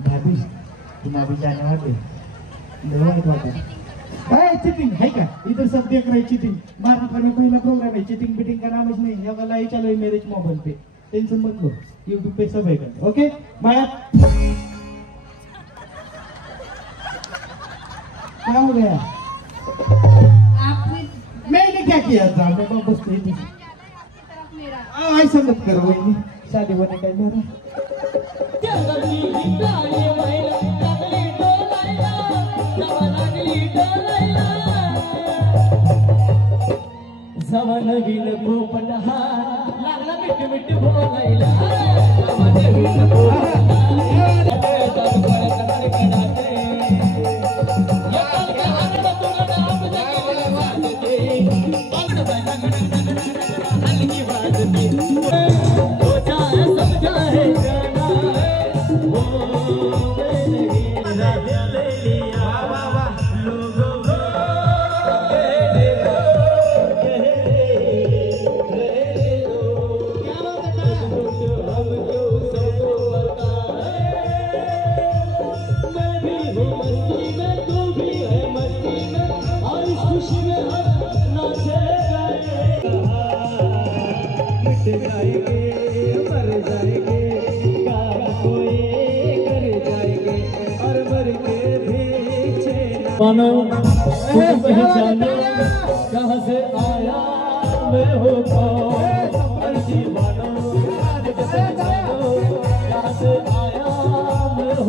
भाभी तुम अभी जाने वाले वाइट वाटर है चीटिंग है क्या इधर सब देख रहे चीटिंग महाराष्ट्र में पहला प्रोग्राम है चीटिंग बीटिंग का नाम नहीं है वाला ही चलो मेरे मोबाइल पे टेंशन मत लो यूट्यूब पे सब है ओके माया क्या हो गया मैंने क्या किया था मैं बस थी ऐसा मत करो वही शादी होने का मेरा सवन गिल पोपटहा लागला मिठ मिठ बोलायला सवन गिल मानो पहचानो कहाँ से आया मैं हो कहाँ से आया मैं हो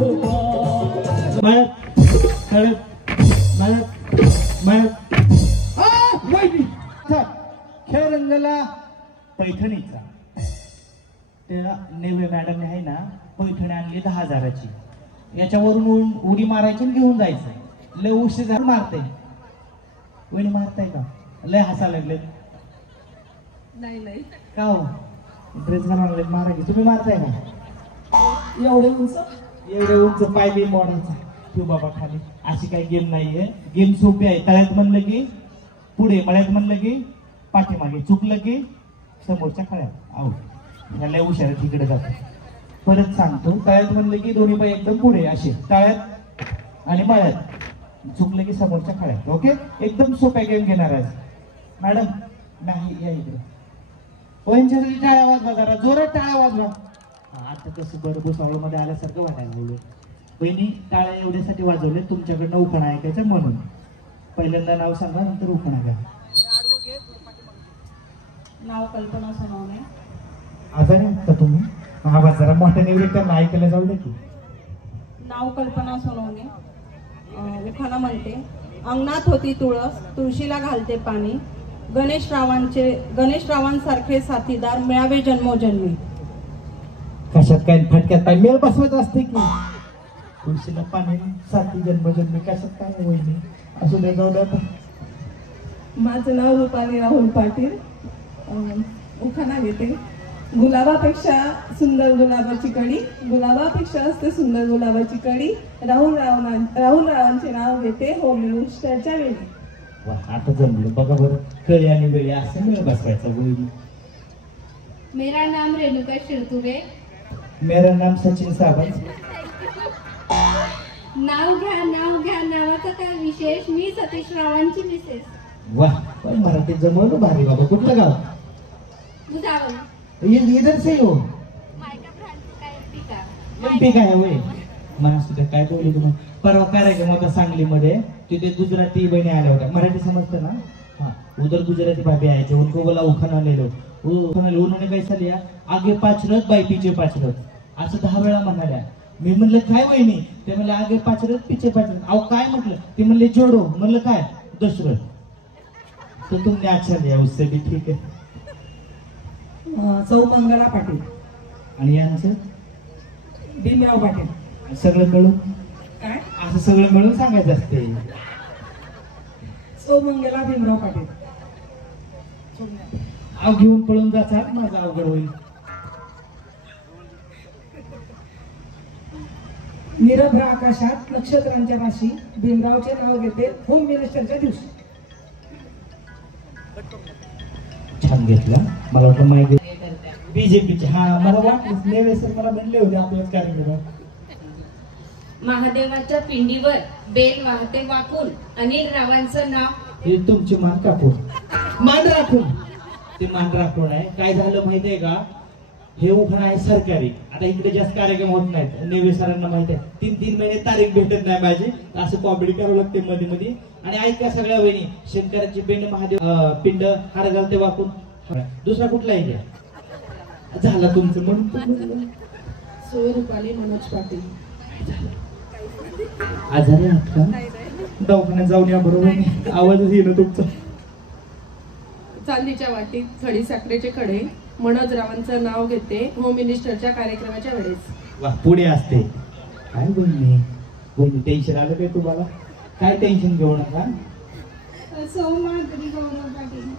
खेळ रंगला पैठणीचा त्या नेवे मॅडमने आहे ना पैठणी आणली 10,000ची याच्यावरून उडी मारायची आणि घेऊन जायचं लय उशीर मारते वहिनी मारताय का लय हसा लागले नाही का हो ड्रेस घालून लागले मारा की तुम्ही मारताय का एवढे उंच पाय बी मोडायचा तू बाबा खाली अशी काही गेम नाहीये गेम सोपी आहे तळ्यात म्हणलं की पुढे मळ्यात म्हणलं की पाठीमागे चुकलं की समोरच्या खळ्यात आऊट लय हुशार तिकडे जातो परत सांगतो तळ्यात म्हणलं की दोन्ही पाय एकदम पुढे असे तळ्यात आणि मळ्यात चुकलं की समोरच्या खळ्यात ओके एकदम सोप्या गेम घेणार आहे मॅडम नाही या इकडे वहिनीच्या टाळ्या वाजवा जरा जोरात टाळ्या वाजवा आता कसं बरं भुसावळ मध्ये आल्यासारखं वाटायला लागलं वहिनी टाळ्या एवढ्यासाठी वाजवले तुमच्याकडनं उखाणा ऐकायचं म्हणून पहिल्यांदा नाव सांगा नंतर उखाणा घ्या नाव कल्पना सोनवणे आजारी आहात का तुम्ही आवाज जरा मोठ्याने त्यांना ऐकायला जाऊ दे की नाव कल्पना सोनवणे उखाणा म्हणते अंगणात होती तुळस तुळशीला घालते पाणी गणेशरावांसारखे साथीदार मिळावे जन्मोजन्मी कशात काय फटक्यात काय मेळ बसवत असते की तुळशीला पाणी साथी जन्मजन्मी कशात काय वहिनी असू दे गवड्यात माझं नाव रुपाली राहुल पाटील उखाणा घेते गुलाबापेक्षा सुंदर गुलाबाची कडी गुलाबापेक्षा असते सुंदर गुलाबाची कडी राहुल रावांचे नाव घेते हो मिनिस्टरच्या वेळी आता जमलं बघा बरं कळी आणि वेळी असं मिळ बसवायचा वहिनी मेरा नाम रेणुका शिरतुरे मेरा नाम सचिन सावंत नाव घ्या नावाचा काय विशेष मी सतीश रावांची मिसेस वाह मराठीत जमवलं भारी बाबा कुठलं गाव बुधावळ इधर से हो एमपी काय होय महाराष्ट्रात काय बोलू तुम्ही परवा कार्यक्रम होता सांगलीमध्ये तिथे गुजराती बहिणी आल्या होत्या मराठी समजतं ना हाँ उधर गुजराती भाभी आए थे उनको बोला उखाना ले लो उन्होंने कैसा लिया आगे 5 रथ बाई पीछे 5 रथ असं 10 वेळा म्हणाल्या मी म्हणलं काय वहिनी ते म्हणले आगे 5 रथ पीछे 5 रथ अहो काय म्हटलं ते म्हणले जोडो म्हणलं काय दशरथ तो तुमने अच्छा लिया उससे भी ठीक है सौ मंगला पाटील आणि यांचं भीमराव पाटील सगळं मिळून काय असं सगळं मिळून सांगायचं असते सौ मंगला भीमराव पाटील आव घेऊन पळून जातात माझं अवघड होईल निरभ्र आकाशात नक्षत्रांच्या राशी भीमरावचे नाव घेते होम मिनिस्टरच्या दिवशी छान घेतला मला वाटलं माहिती बीजेपीचे हा मला वाटलं नेवे सर मला म्हणले होते आपल्याच कार्यक्रमात महादेवाच्या पिंडीवर बेल वाहते वाकून अनिल रावांचं नाव हे तुमची मान कापून मान राखून ते मान राखून आहे. काय झालं माहितीये का, हे उखाणं आहे सरकारी. आता इकडे जास्त कार्यक्रम होत नाहीत, नेवे सरांना माहिती आहे. 3-3 महिने तारीख भेटत नाही माझी, असं कॉमेडी करावं लागते मध्ये मध्ये. आणि ऐका सगळ्या वहिनी, शंकराची पिंड महादेव पिंड हार घालते वाकून. दुसरा कुठला आहे का झाला तुमचं म्हणून सौ रुपाली मनोज पाटील. आजारी आहात का, दवाखान्यात जाऊन या बरोबर. आवाजच येईल तुमचा. चांदीच्या वाटीत खडी साखरेचे खडे मनोज रावांचं नाव घेते होम मिनिस्टरच्या कार्यक्रमाच्या वेळेस. वा पुढे असते. काय बहिणी बहिणी टेन्शन आलं काय तुम्हाला, काय टेन्शन घेऊ नका. सौ माधुरी गौरव पाटील.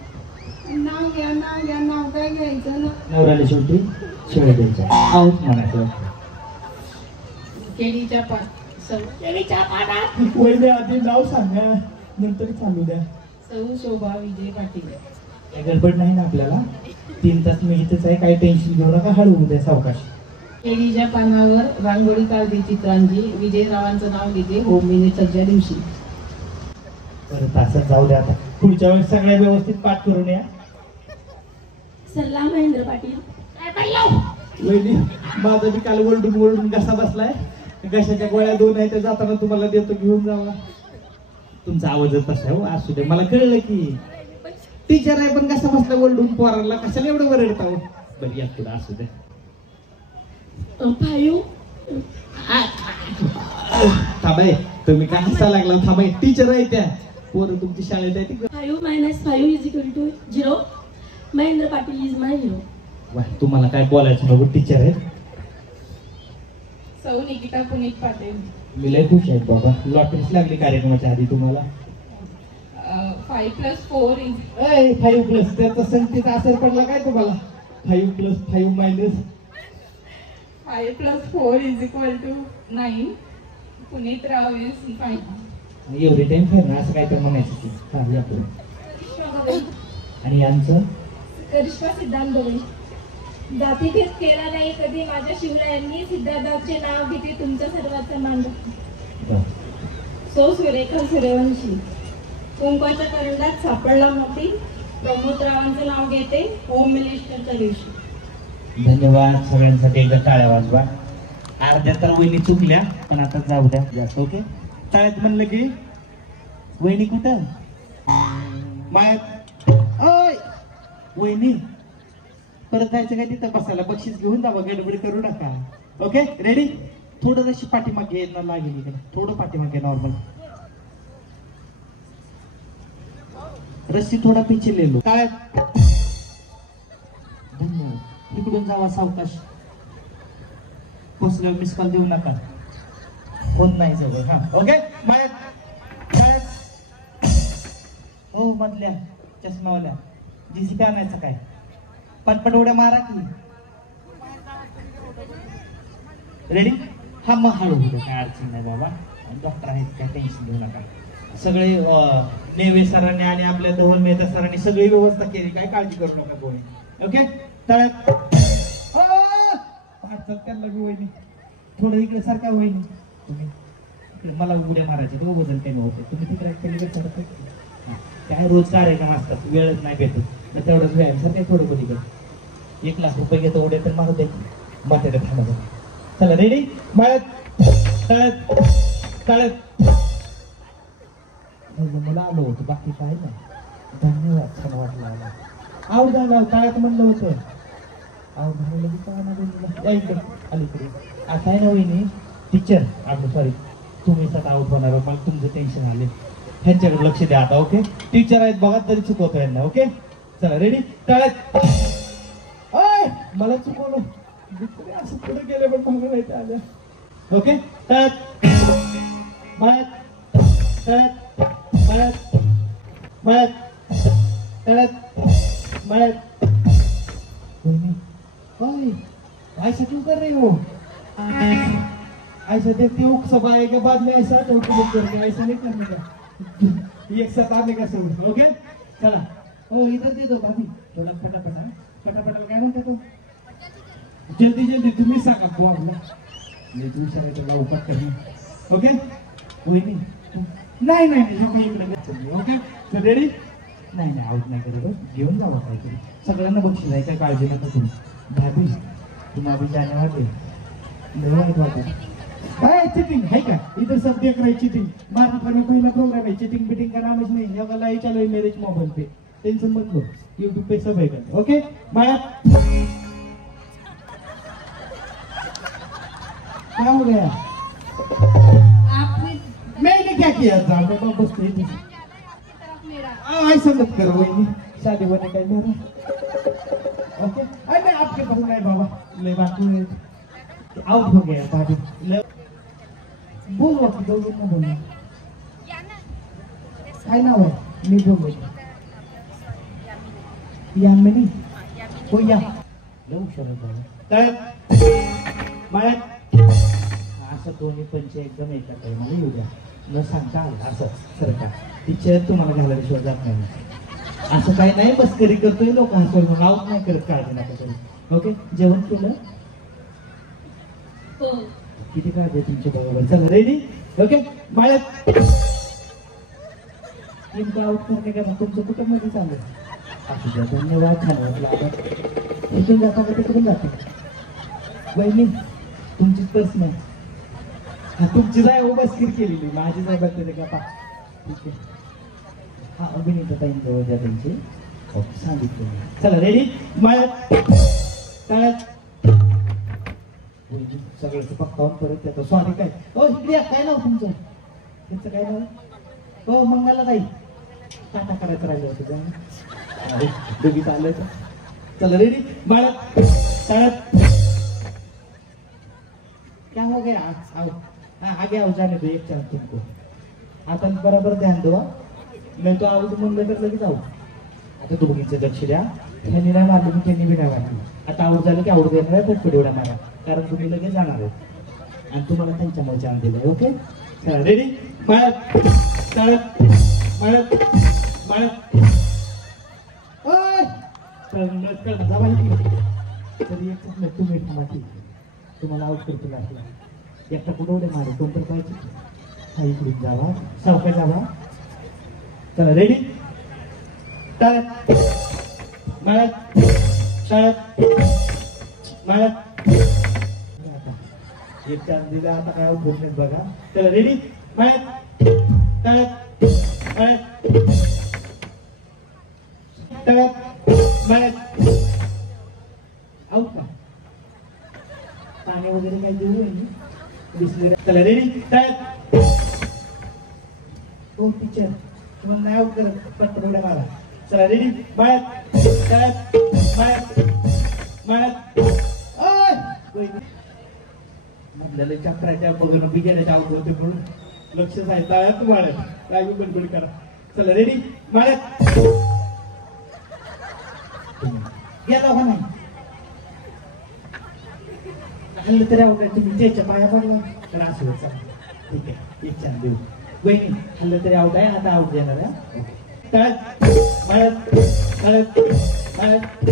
नाव घ्या नाव घ्या, नाव काय घ्यायचं ना. नवऱ्याला शेवटी शेळी द्यायच्या आहोत म्हणायचं. केळीच्या पानात वहिनी आधी नाव सांगा नंतर चालू द्या. सौ शोभा विजय पाटील. काय गडबड नाही ना आपल्याला, 3 तास मी इथेच आहे. काही टेन्शन घेऊ नका, हळू द्या सावकाश. केळीच्या पानावर रांगोळी काढली चित्रांची विजयरावांचं नाव घेते होम मिनिस्टरच्या दिवशी. परत असं जाऊ द्या. आता पुढच्या वेळेस सगळ्या व्यवस्थित पाठ करून या. सल्ला महेंद्र पाटील. वहिनी माझा बी काल ओरडून घसा बसलाय. घशाच्या गोळ्या 2 आहेत, त्या जाताना तुम्हाला देतो, घेऊन जावा. तुमचा आवाजच तसा आहे हो, असू दे. मला कळलं की टीचर आहे पण कसा बसला ओरडून पोरांना, कशाला एवढं वरडता हो. बरं या पुढे असू दे. थांबाय तुम्ही काय हसा लागला, थांबाय. टीचर आहे त्या पोरं तुमची शाळेत आहे. 5 - 5 = 0. Mahendra Patil is my hero. वा तुम्हाला काय बोलायचं नको, टीचर आहे. सौ निकिता पुनीत पाटील. मी लय खुश आहे बाबा, लॉटरीच लागली कार्यक्रमाच्या आधी तुम्हाला. 5 + 4 is 5+ त्याचा संख्येचा असर पडला काय तुम्हाला. 5 + 5 - 5 + 4 = 9. पुनीत राव इज 5. एव्हरी टाइम फिरणं असं काय तर म्हणायचं की चालू आपण. आणि यांचं करिश्मा सिद्धांत दोळे. जातीभेद केला नाही कधी माझ्या शिवरायांनी. सिद्धार्थाचे नाव घेते तुमच्या सर्वांचा मान. सौ सुरेखा सूर्यवंशी. कुंकवाच्या करंडात सापडला मोती प्रमोद रावांचं नाव घेते होम मिनिस्टरच्या दिवशी. धन्यवाद सगळ्यांसाठी. एकदा टाळ्या वाजवा. अर्ध्या तर वहिनी चुकल्या पण आता जाऊ द्या जास्त. ओके टाळ्यात म्हणलं की वहिनी कुठं मायात. ओय वहिनी परत जायचं काय तिथं बसायला, बक्षीस घेऊन जावं, गडबड करू नका. Okay ready. थोडं जशी पाठीमागे ना लागेल इकडे, थोडं पाठीमागे नॉर्मल. रस्सी थोडा पिछे ले लो. काय धन्यवाद. इकडून जावा सावकाश. पोचल्यावर मिस कॉल देऊ नका, फोन नाही जवळ. हा ओके मायात हो मधल्या चष्मावाल्या जीसीपी आणायचं काय, पटपट उड्या मारा की. रेडी. हा मग हळू होऊ काय अडचण नाही बाबा, डॉक्टर आहेत काय टेन्शन घेऊ नका. सगळे नेवे सरांनी आणि आपल्या धवल मेहता सरांनी सगळी व्यवस्था केली, काय काळजी करू नका कोणी. ओके तळ्यात त्यांना वहिनी थोडं इकडे सारखा वहिनी. तुम्ही इकडे मला उड्या मारायचे तो वजन कमी होते. तुम्ही तिकडे काय रोज कार्यक्रम असतात, वेळच नाही भेटत तर तेवढंच व्यायाम सर काय थोडं कोणी कर. 1 लाख रुपये घेतो उड्या तर मारू दे म्हाताऱ्या थांबा. चला रेडी. मळ्यात तळ्यात तळ्यात मला आलो होतं, बाकी काय नाही. धन्यवाद. छान वाटलं मला. आवड झाला तळ्यात म्हणलं होतं. आवड झालं की काय ना इकडे अलीकडे आता आहे ना वहिनी. टीचर सॉरी तुम्ही सगळं आऊट होणार, मला तुमचं टेन्शन आले. ह्यांच्याकडे लक्ष द्या आता. ओके टीचर आहेत बघा तरी चुकवतो यांना. ओके चला रेडी. तळ्यात मला चुकवलं असं पुढे गेले पण मला नाही ते आल्या. ओके तळ्यात मळ्यात तळ्यात मळ्यात मळ्यात तळ्यात मळ्यात. ऐसा क्यों कर रही हो? ऐसा देखते हो सब आएगा बाद में, ऐसा तो करके ऐसा नहीं करने का, एक साथ आने का सब. ओके चला. हो इधर दे दो भाभी थोड़ा फटाफट. फटाफट काय म्हणता तू? जल्दी जल्दी तुम्ही सांगा. मी तुमच्या लवकर करी ओके वहिनी नाही नाही तुम्ही इकडे ओके रेडी नाही नाही आऊट नाही करत घेऊन जावं काहीतरी सगळ्यांना बक्षीस आहे काय काळजी नका तुम्ही भाभी तुम्हाला भी जाने वाटे लय वाईट वाटत काय चिटिंग है का इधर सब देख रहे चिटिंग भारत में पहला प्रोग्राम है चिटिंग बिटिंग का नाम ही नहीं योगा लाई चलो मेरेज मोबाइल पे टेंशन मत लो यूट्यूब पे सब है ओके माया क्या हो गया आपने मैंने क्या किया था मैं बस थी ऐसा मत करो वही शादी होने का मेरा ओके अरे आपके पास नहीं बाबा ले बात आउट हो गया भाभी बोल बाकी दो लोग बोल काय नाव आहे मी बोल या में नहीं हो या लव शरद बाबा असं दोन्ही पंच एकदम एकत्र आहे मला येऊ द्या न सांगता आलं असं सरकार टीचर तुम्हाला घालायशिवाय जात नाही असं काही नाही मस्करी करतोय लोक हसतोय मग आऊट नाही करत काळजी नका करू ओके जेवण केलं हो किती काळजी आहे तुमच्या बरोबर चला रेडी ओके बाळा नेमकं आऊट करणे का मग तुमचं कुठं मध्ये चालू असू द्या धन्यवाद छान वाटलं आता इथून जाता का तिकडून जातो वहिनी तुमचीच पर्स नाही हा तुमची जाय मस्करी केलेली माझी जाय बघते का पा ठीक आहे हा अभिनेता ताईं जवळ द्या त्यांची ओके सांगितलं चला रेडी माळ्यात तळ्यात सगळ्याचं पक्कावून परत त्याचं सॉरी काय हो इकडे काय नाव तुमचं त्यांचं काय नाव हो मंगला ताई टाटा करायचं राहिलं होतं दोघीत आलं चला रेडी माळ्यात तळ्यात क्या हो गया आओ हाँ आगे आओ जाने दो एक चांस तुमको आता बराबर ध्यान दो मैं तो आऊट म्हणलं तर लगेच आऊ आता दोघींचे लक्ष द्या त्यांनी नाही मारलं की त्यांनी बी नाही मारली आता आऊट झालं की आऊट देणार आहे पटपट एवढा मारा कारण तुम्ही लगेच जाणार आहे आणि तुम्हाला त्यांच्यामुळे चान दिलं ओके चला रेडी माळत तळत माळत माळत ओय कळलं जा माहिती तरी एक तुम्ही माहिती तुम्हाला आऊट करतो लागला एकटा कुठं उड्या मारे कोणतं पाहिजे हा इकडून जावा सावकाश जावा चला रेडी तळ्यात माळ्यात तळ्यात माळ्यात एक चार दिला आता काय आऊट होत नाही बघा चला रेडी माळ्यात तळ्यात माळ्यात तळ्यात माळ्यात आऊट का पाणी वगैरे काही देऊ दिसले चला रेडी तळ्यात हो टीचर तुम्हाला नाही आऊट करत पटपट उड्या मारा चला रेडी माळ्यात तळ्यात माळ्यात माळ्यात आपल्याला चक्राच्या बघणं बिघेण्याच्या आऊट होते म्हणून लक्ष आहे तळ्यात माळ्यात काय बडबड करा चला रेडी माळ्यात गेला का नाही हल्लं तरी आवड तुम्ही त्याच्या पाया पडला तर असं होत ठीक आहे एक छान देऊ वहिनी हल्लं तरी आऊट आहे आता आऊट देणार आहे तळ्यात माळ्यात तळ्यात माळ्यात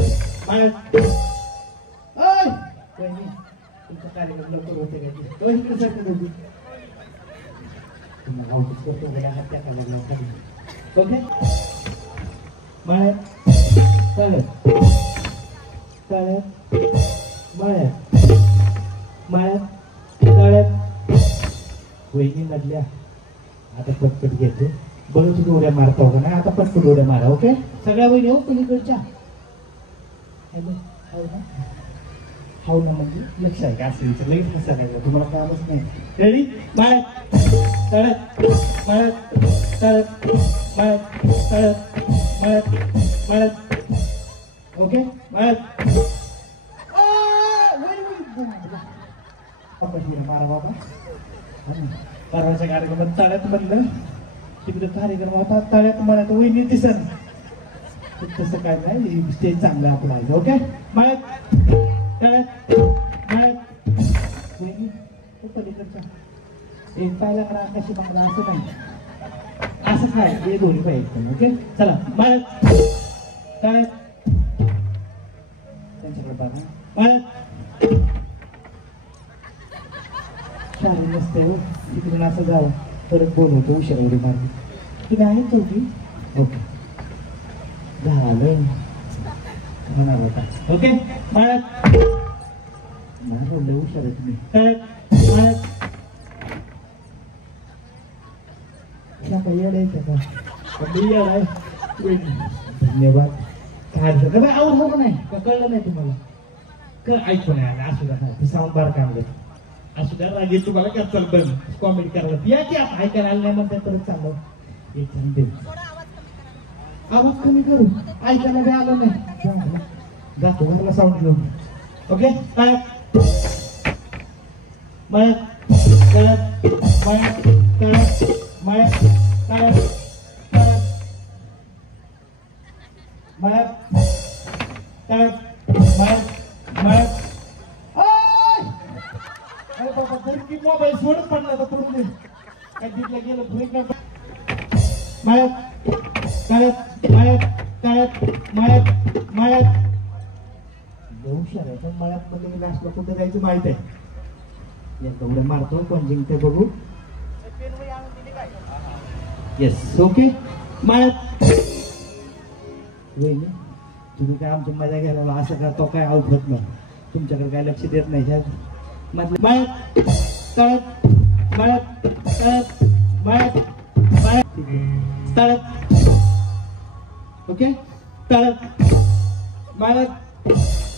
माळ्यात ओय वहिनी तुमचा कार्यक्रम लवकर होते का तो इकडे सारखं दोघी तुम्हाला आऊटच करतो गेला हात त्या काढला ओके माळ्यात तळ्यात तळ्यात माळ्यात माळ्यात तळ्यात वहिनी लागल्या आता पटपट घेतो बरं तुम्ही उड्या मारता हो का नाही आता पटपट उड्या मारा ओके सगळ्या वहिनी हो पलीकडच्या हो ना म्हणजे लक्ष आहे का असेल लगेच कसं करायचं तुम्हाला कामच नाही रेडी माळ्यात तळ्यात माळ्यात तळ्यात माळ्यात तळ्यात माळ्यात माळ्यात ओके माळ्यात मारा बाबा परवाच्या कार्यक्रमात तळ्यात म्हणलं तिकडे कार्यक्रम होता तळ्यात मळ्यात वहिनी दिसन तसं काय नाही स्टेज चांगलं आपलं आहे ओके मळ्यात तळ्यात मळ्यात वहिनी पलीकडच्या एक पाहिला करा कशी बांगला असं नाही असं काय हे दोन्ही पाहिजे ओके चला मळ्यात तळ्यात त्यांच्याकडे बघा मळ्यात भारी नसते हो, तिकडून असं जावं परत बोलवतो उशिरा उडी मारली. तुम्ही आहे चौकी? ओके झालं होणार होता. ओके मळ्यात रोडले हुशार आहे तुम्ही. मळ्यात येड आहे का? धन्यवाद. काय झालं काय आवड नाही का कळलं नाही तुम्हाला? ऐकू नाही आलं असू द्या. साऊंड बार काढलं असू द्या. रागे तुम्हाला काय चाल बघ कॉमेडी करायला या की आता ऐकायला आलं नाही म्हणतात परत चाललं. एक दे आवाज कमी करू ऐकायला बी आलं नाही. जातो घरला साऊंड घेऊन. ओके मळ्यात मळ्यात मळ्यात मळ्यात मळ्यात मळ्यात मोबाईल सोडत पडला तर पूर्ण काय तिथलं गेलं मळ्यात मळ्यात मळ्यात मळ्यात मळ्यात हुशार आहे पण मळ्यात मध्ये लास्टला कुठे जायचं माहित आहे. एकदा उड्या मारतो कोण जिंकते बघू. येस ओके मळ्यात. वहिनी तुम्ही काय आमची मजा घ्यायला असं करतो काय अवघत नाही. तुमच्याकडे काय लक्ष देत नाही ह्यात मधलं मळ्यात तळत मळ्यात तळत मळ्यात मळ्यात तळत. ओके तळत मळ्यात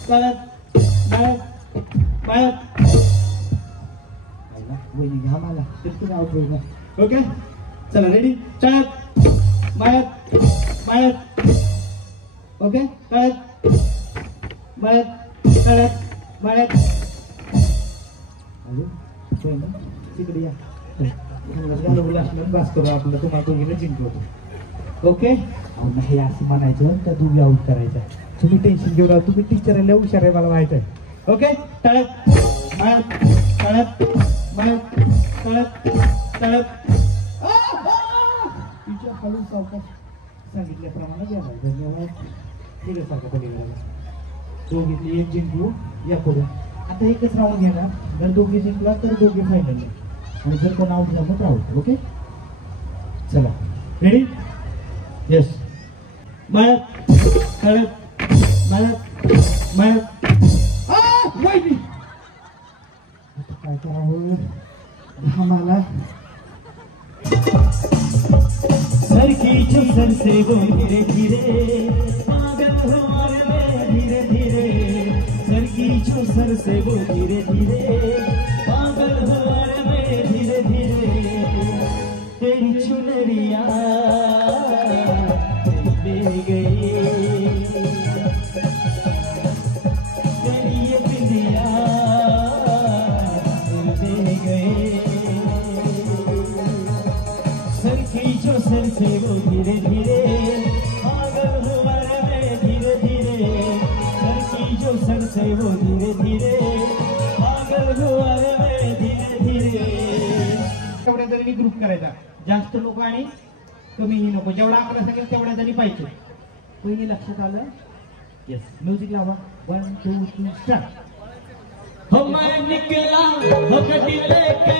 तळत मळ्यात मळ्यात. वहिनी घ्या मला तिथून आउट. ओके चला रेडी. तळत मळ्यात मळ्यात. ओके तळत मळ्यात तळत मळ्यात. तिकडे या बस करू आपलं तुम्हाला दोघीला जिंकवतो. ओके नाही असं म्हणायचं त्या दोघी आऊट करायच्या. तुम्ही टेन्शन घेऊ नका तुम्ही टीचर आहे हुशार आहे मला माहित आहे. ओके तळत मळ्यात तळत मळ्यात तळत तळत. टीचर हळू सावकाश सांगितल्याप्रमाणे घ्या. धन्यवाद. ठीक सारखं पलीकडे दोघीतली एक जिंकू या करून. आता एकच राऊंड घेणार. जर दोघी जिंकला तर दोघी फायनल आणि जर कोण आउट झालं तर आउट. ओके चला रेडी. येस मळ्यात तळत मळ्यात मळ्यात. आता काय करावं आम्हाला. सरकी जो सर से वो धीरे धीरे पागल हो रे धीरे धीरे. सरकी जो सर से वो धीरे धीरे पागल हो रे धीरे धीरे. तेरी चुनरिया ले गई तेरी ये बिंदिया ले गए. सरकी जो सर से वो धीरे धीरे पागल हुआ रे धीरे धीरे. सरकी जो सर से वो धीरे धीरे पागल हुआ रे धीरे धीरे. तेवढ्या जणी ग्रुप करायचा. जास्त लोक आणि कमीही नको. जेवढा आपल्याला सांगेल तेवढ्या जणी पाहिजे. पहिली लक्षात आलं. येस म्युझिक लावा. 1 2 3 स्टार्ट. हो मैं निकला हो गड्डी लेके.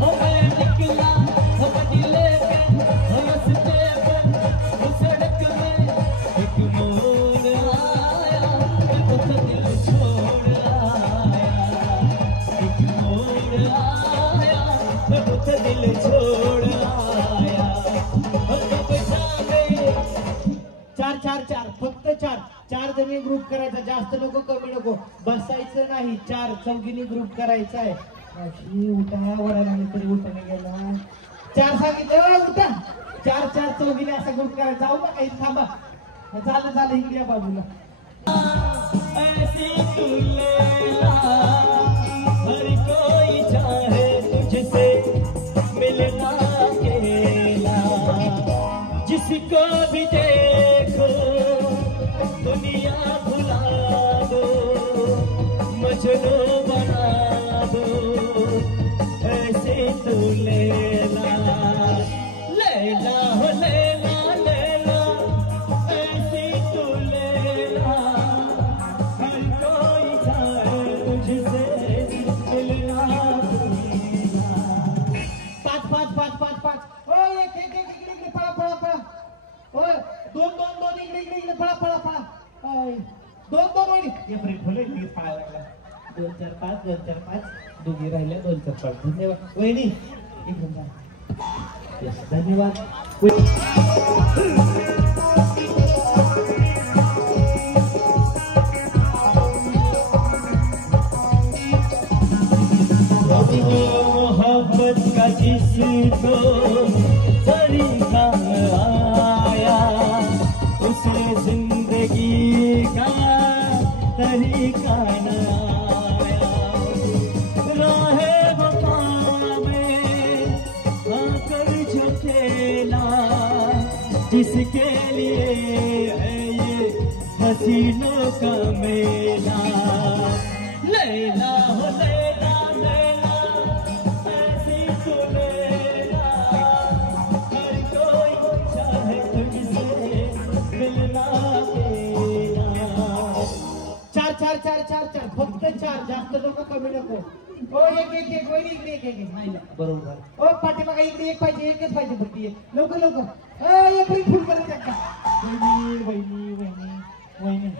हो मैं निकला हो गड्डी लेके. हो रस्ते पे उस सड़क में एक मोड़ आया. तो दिल छोड़ आया. एक मोड़ आया तो दिल छोड़ आया. चार चार चार फक्त चार. चार जणी ग्रुप करायचा. जास्त नको कमी नको. बसायचं नाही. चार चौघीने ग्रुप करायचा आहे. उठा वडा लागले तरी उठाने गेला. चार सांगितलं उठा. चार चार चौघीने असा ग्रुप करायचा. जाऊ ना काही थांबा. झालं झालं इकडे या बाजूला. ऐसी तू लैला हर कोई चाहे तुझसे मिलना अकेला. जिसको भी देखो दुनिया भुला दो. मजनू बना दो. ऐसे तू लैला लैला हो लैला लैला. ऐसी तू लैला हर कोई चाहे 5 2 4 5 दोघी राहिल्या 2 4 5 धन्यवाद वहिनी एकदम छान. Yes, धन्यवाद. मोहब्बत का जिसको तरीका आया उसे जिंदगी का तरीका न आया. राहे वफा में आकर जो खेला जिसके लिए है ये हसीनों का मेला. लैला हो लैला लैला ऐसी तो लैला हर कोई चाहे तुझसे मिलना देना. 4 4 4 4 4 फक्त 4 जास्त नको कमी नको. ओ एक वहिनी इकडे एक नाही बरोबर. ओ पाठीमागा इकडे एक पाहिजे एकच पाहिजे फक्त एक लवकर लवकर. एक फुल परत का वहिनी वहिनी वहिनी वहिनी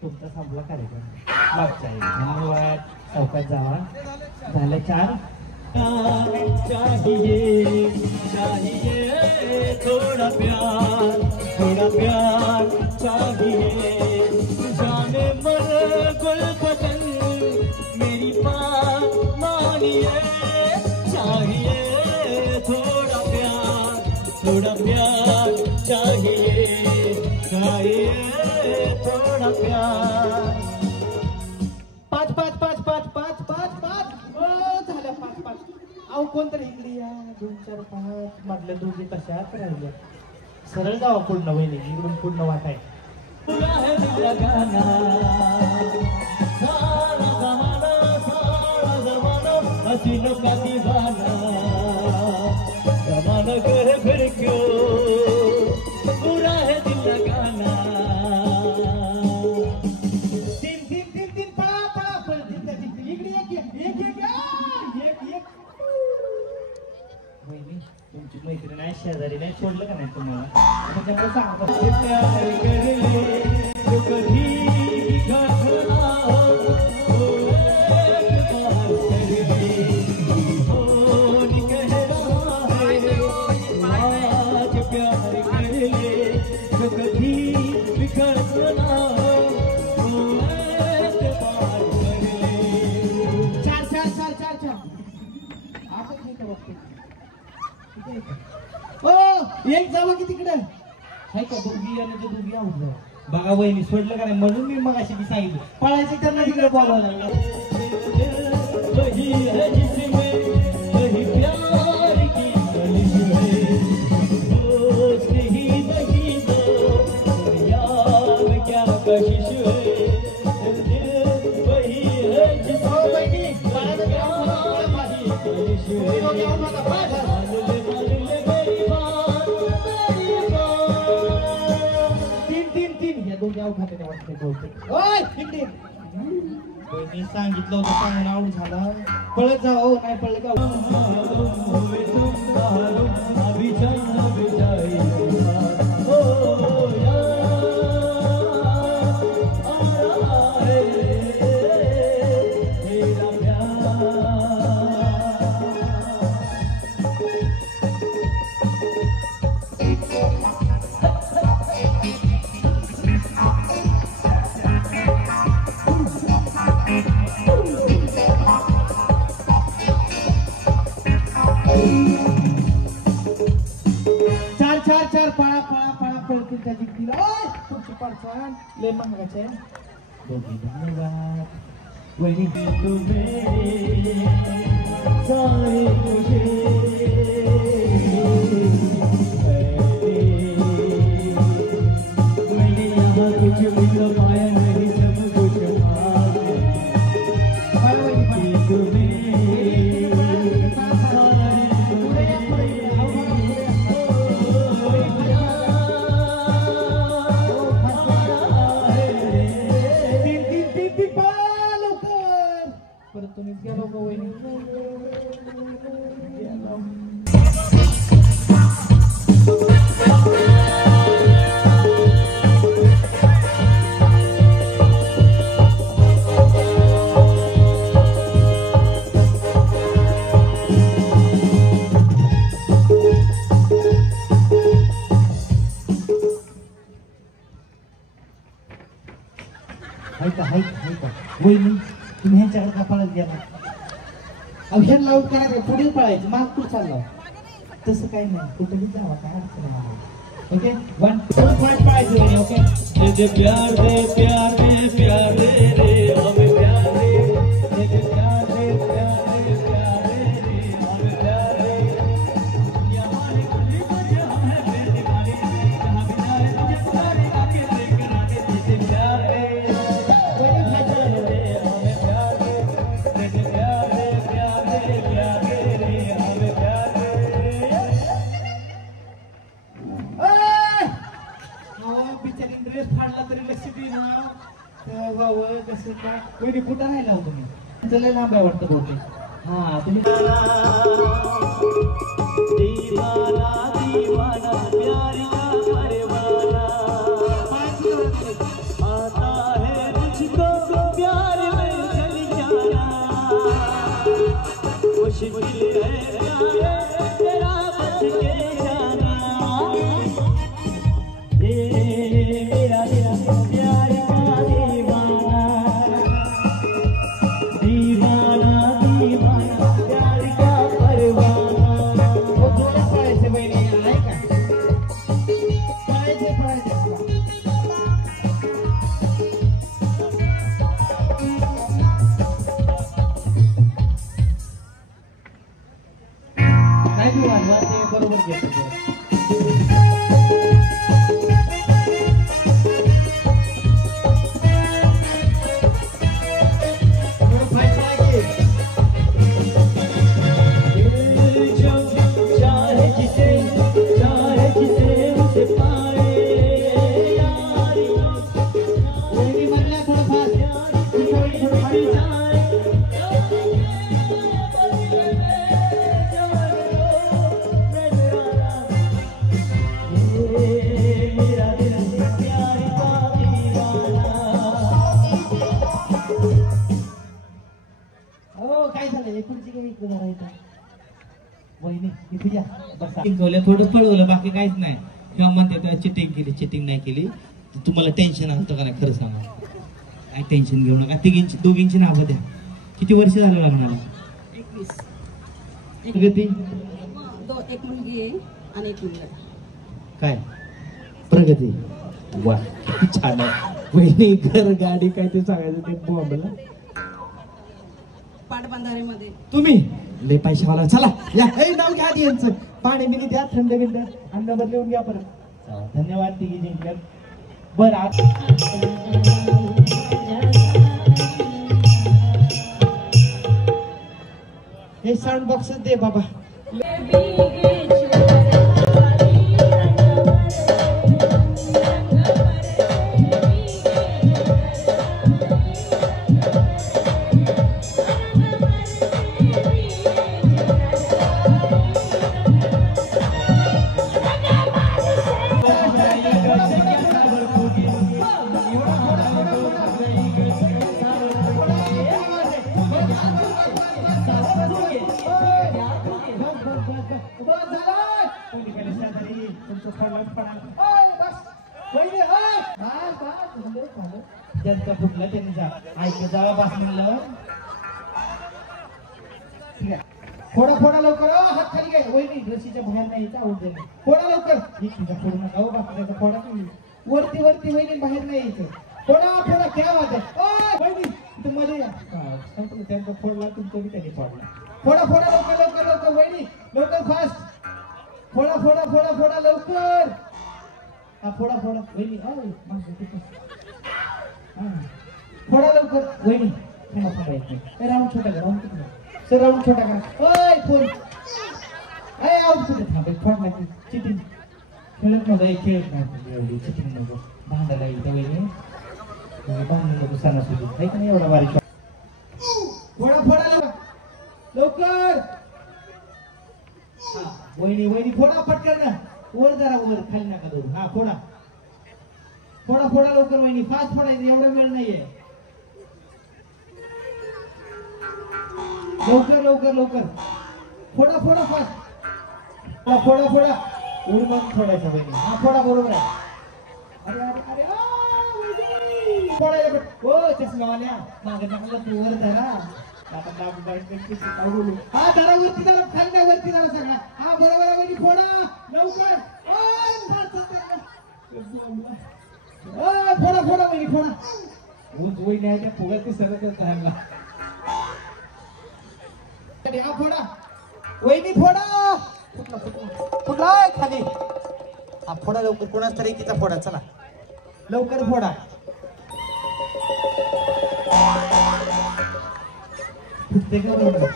तुमचा संपला कार्यक्रम मागचा आहे. धन्यवाद. चौकात जावा. झालं 4. चाहिए चाहिए थोड़ा प्यार चाहिए. जाने मन गुल बदन मेरी बात मानिए. चाहिए थोड़ा प्यार चाहिए चाहिए थोड़ा प्यार. 5 5 5 5 5 5 5 झालं 5 5. अहो कोणतरी इकडे या. 2 4 5 मधल्या दोघी कशात राहिल्या. सरळ जावा पूर्ण वहिनी इकडून पूर्ण वाटाय. पूरा है लगाना सारा जमाना हसीनों का दीवाना. जमाना करे फिर क्यों पूरा है दिल लगाना. 3 3 3 3 पळा पळा पळ. इकडे एक वहिनी तुमची मैत्रीण आहे शेजारी नाही सोडलं का नाही तुम्हाला. त्याच्यामुळे सांगतो प्यार कर ले तो कभी घटना हो एक बार कर ले. कौन कह रहा है आज प्यार कर ले तो कभी बिखरना हो एक बार कर ले. 4 4 4 4 4 आपण नाही का बघतो. ओ एक जावा की तिकडे आहे का दोघी आणि दोघी आहोत. बघा वहिनी सोडलं का नाही म्हणून मी मगाशी मी सांगितलं पळायचं त्यांना तिकडे बोलावं लागलं. वही है जिसमें वही प्यार की कलिश है. दोस्त ही वही दो यार क्या कशिश है. वही है जिसमें प्यार की कलिश है. मी सांगितलं होतं सांगून आवड झाला. पळत जा हो नाही पळलं का ले महागाचे दोघी. धन्यवाद वहिनी. तुम्हें सारे मुझे मैंने यहाँ कुछ भी पाया नहीं सब कुछ तुम्हीच गेलो का वहिनी. अभियान लावून करायचं पुढे पळायचं माग पुढे चाललं तसं काही नाही कुठेही जावा काय अडचण नाही ओके 1 2 पॉइंट पळायचं नाही ओके दे प्यार दे प्यार दे प्यार दे रे हमें प्यार दे दे प्यार दे प्यार दे प्यार दे रे हमें प्यार दे दुनिया हमारी खुली दुनिया है बेदीवानी जहां भी जाए तुझे पुराने आके लेकर आने दे प्यार दे कोई नहीं चले रे हमें प्यार दे दे प्यार दे प्यार दे प्यार दे रे हमें प्यार दे बिचारी ड्रेस फाडला तरी लक्ष देईना कसं काय कोणी कुठं राहिला हो तुम्ही चला लांब आहे वाटतं बहुतेक हा तुम्ही दीवाना दीवाना प्यार का परवाना आता है मुझको प्यार में चल जाना मुश्किल है तेरा बच के जाना मेरा मेरा प्यार का दीवाना दीवाना दीवाना प्यार का परवाना हो थोडं पळायचं बहिणी आहे का पळायचं काय बी वाजवा ते बरोबर घेतो थोडं पळवलं बाकी काहीच नाही किंवा म्हणते चिटिंग केली चिटिंग नाही केली तुम्हाला टेन्शन असतं का नाही खरं सांगा काय टेन्शन घेऊ नका दोघींची नावं द्या किती वर्ष झालं लग्नाला 21 प्रगती एक मुलगी आहे आणि एक मुलगा काय प्रगती वा किती छान आहे वहिनी घर गाडी काय ते सांगायचं ते बॉम्बला पाटबंधारेमध्ये तुम्ही लय पैशावाला चला या हे नाव घ्या आधी यांचं पाणी बिनी द्या थंड बिंड अन्न बदलून घ्या परत धन्यवाद तिघी जिंकल्यात बर हे साऊंड बॉक्स दे बाबा त्यांचा फुटला त्यांनी जा ऐक जावा बास म्हणलं ठीक आहे फोडा फोडा लवकर हात खाली घे वहिनी रशीच्या बाहेर नाही आवड दे फोडा लवकर तुझा फोडू नका हो बाकी त्याचा फोडा की वरती वरती वहिनी बाहेर नाही यायचं फोडा फोडा क्या बात आहे वहिनी तू मध्ये या संपलं त्यांचा फोडला तुमचं बी त्यांनी फोडला फोडा फोडा लवकर लवकर लवकर वहिनी लवकर फास्ट फोडा फोडा फोडा फोडा लवकर हा फोडा फोडा वहिनी फोडा लवकर वहिनी थांबा थांबा एक राऊंड छोटा करा सर राऊंड छोटा करा ओय फोन अय आउट कुठे थांबे फोन नाही चिटिंग खेळत नव्हता एक खेळत नाही एवढी चिटिंग नको भांडायला येतं वहिनी तुम्ही भांडण नको सणासुदी आहे का नाही एवढा बारीक फोडा फोडा लवकर हा वहिनी वहिनी फोडा पटकन ना वर जरा वर खाली नका धरू हा फोडा फोडा फोडा लवकर वहिनी फास्ट फोडायचं एवढा वेळ नाहीये लवकर लवकर लवकर फोडा फोडा फास्ट फोडा फोडा उडी मारून फोडायचा वहिनी हा फोडा बरोबर आहे अरे अरे अरे फोडायला हो चष्मावाल्या मागे टाकला तू वर धरा आता बाबूबाईकडे किती काय बोलू. हा जरा वरती जरा खाली नाही, वरती जरा सगळा. हा बरोबर आहे वहिनी, फोडा लवकर. फोडा फोडा वहिनी फोडा. ऊस वहिनी आहे त्या फुगात ती सरकच राहिला. हा फोडा वहिनी फोडा. फुटला खाली. हा फोडा लवकर, कोणाच तरी एकीचा फोडा. चला लवकर फोडा. फुटते का वहिनी?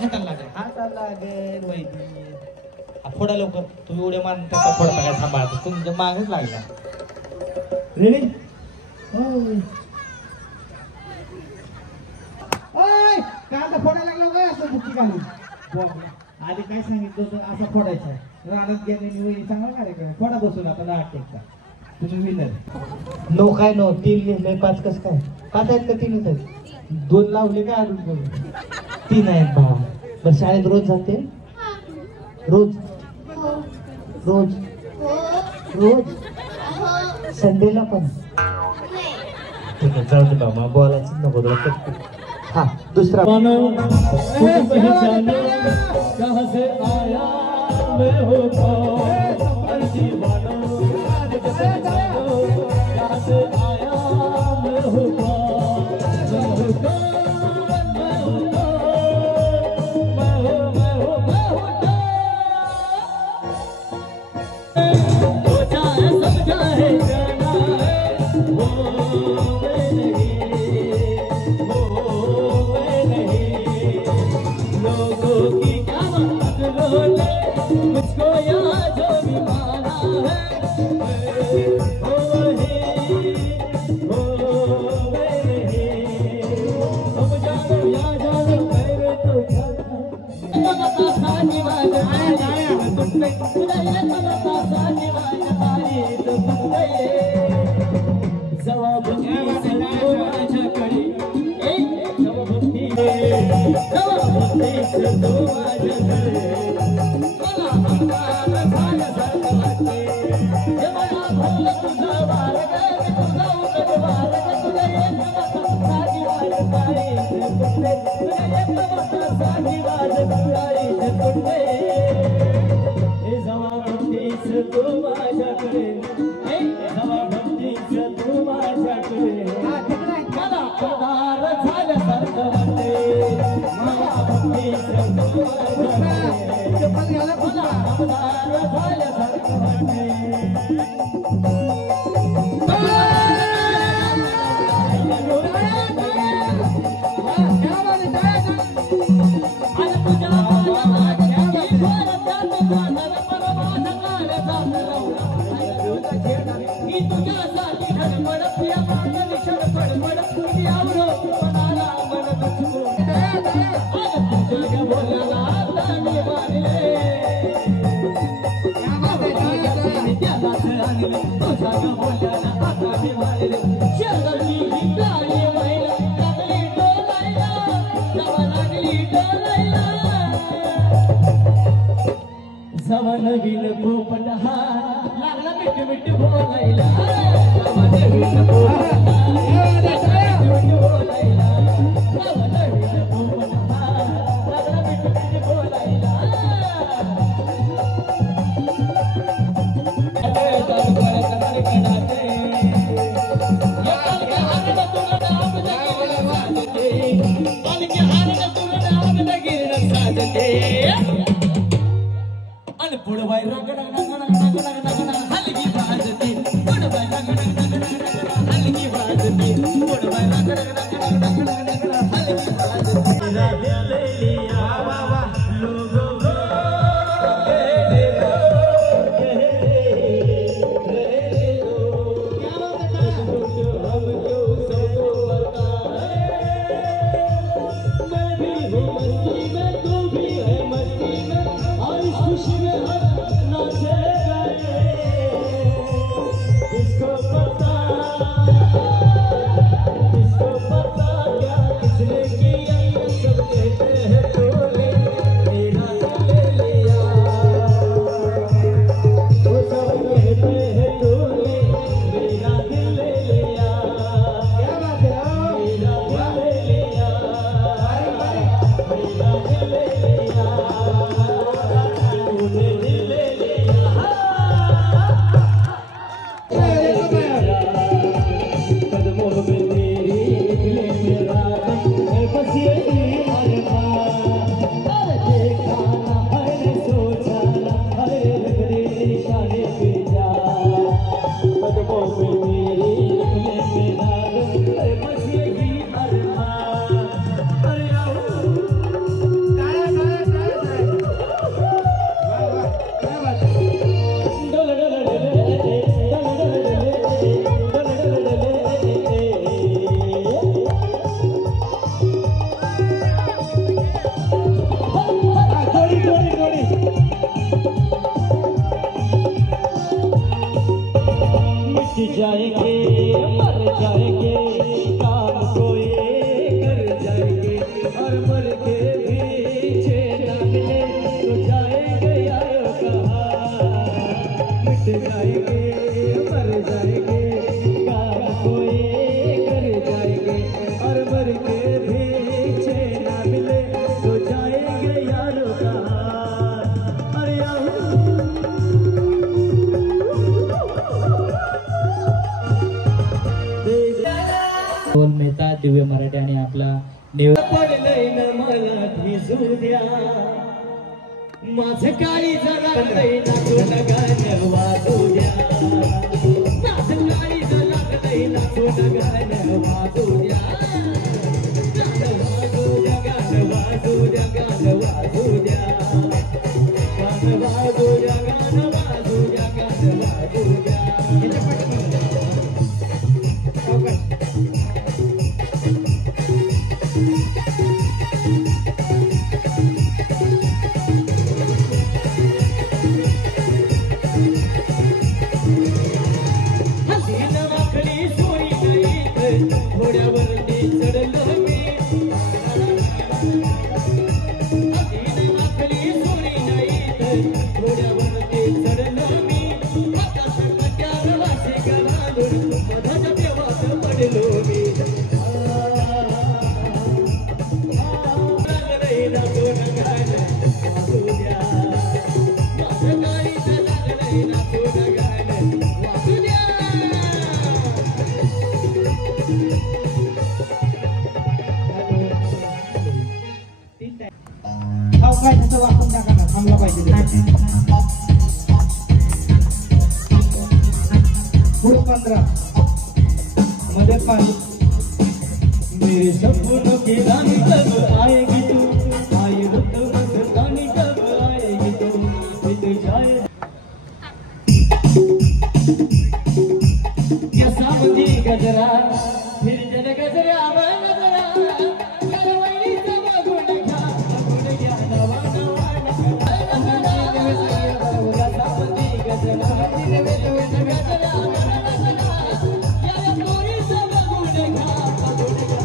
हाताला लागेल, हाताला लागेल वहिनी. हा फोडा लवकर. तुम्ही उड्या मारून त्याचा फोडा काय थांबा, तुमच्या मागच लागला. रेडी? कांदा फोडा लागला काय असं बुकी घालून. आधी काय सांगितलं होतं असं फोडायचं. रानात गेलेली वहिनी चांगला कार्यक्रम. फोडा बसून आता नाटकचा. तुम्ही विनर. नो काय नो, 3 लिहिले 5 कसं काय? 5 आहेत का 3 आहेत? 2 लावले काय अजून करून? 3 आहेत बा. बरं शाळेत रोज जाते? रोज रोज रोज संडेला पण? ठीक आहे जाऊ दे बाबा, बोलायचं नको तुला. हा दुसरा. कहाँ से आया मैं होता कहाँ से आया मैं होता मुझको यहाँ जो भी माना है अब जानो या जानो मेरे तो गई अरमान, अरे देखा ना अरे सोचा ना, अरे रख दे इशारे पे जा, कदमों में मेरी रखने में नाल, अरे बस यही अरमान, अरे आओ जाएंगे मर जाएंगे, काम को ये कर जाएंगे, और मर के पीछे न मिले तो जाएंगे यारो कहाँ, मिट जाएंगे मर जाएंगे, काम को ये कर जाएंगे, और मर के पीछे न मिले तो जाएंगे यारो कहाँ, अरे आओ बोल मेहता दिव्य मराठी आणि आपला पडलंय न मला भिजू द्या, माझं काळी जरा नाचून गाणं वाजू द्या, माझं काळी जरा नाचून गाणं वाजू द्या, गाणं वाजू द्या, गाणं वाजू द्या, गाणं वाजू द्या, गाणं वाजू द्या, गाणं वाजू द्या, गाणं वाजू द्या. वाकून टाका ना, थांबला पाहिजे. पुढे 15 मध्ये 5. मेरे सपनों की रानी कब आएगी तू, आए वक्त मस्तानी कब आएगी तू, बीत जाए या सावधी गजरा, फिर जन गजरा नजरा, करवली से बगुन घ्या, बगुन घ्या नवा नवा नवा, या सावधी गजरा, फिर जन गजरा नजरा, या मोरी से बगुन घ्या, बगुन घ्या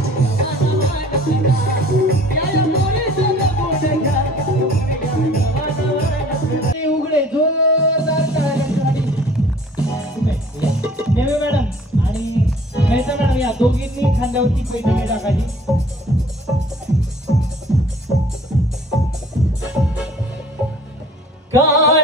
या मोरी से बगुन घ्या, बगुन घ्या नवा नवा. उघडे जोरदार ताली. नेवे मॅडम आणि मेहता मॅडम या दोघींनी खांद्यावरती पैठणी टाकायची. काय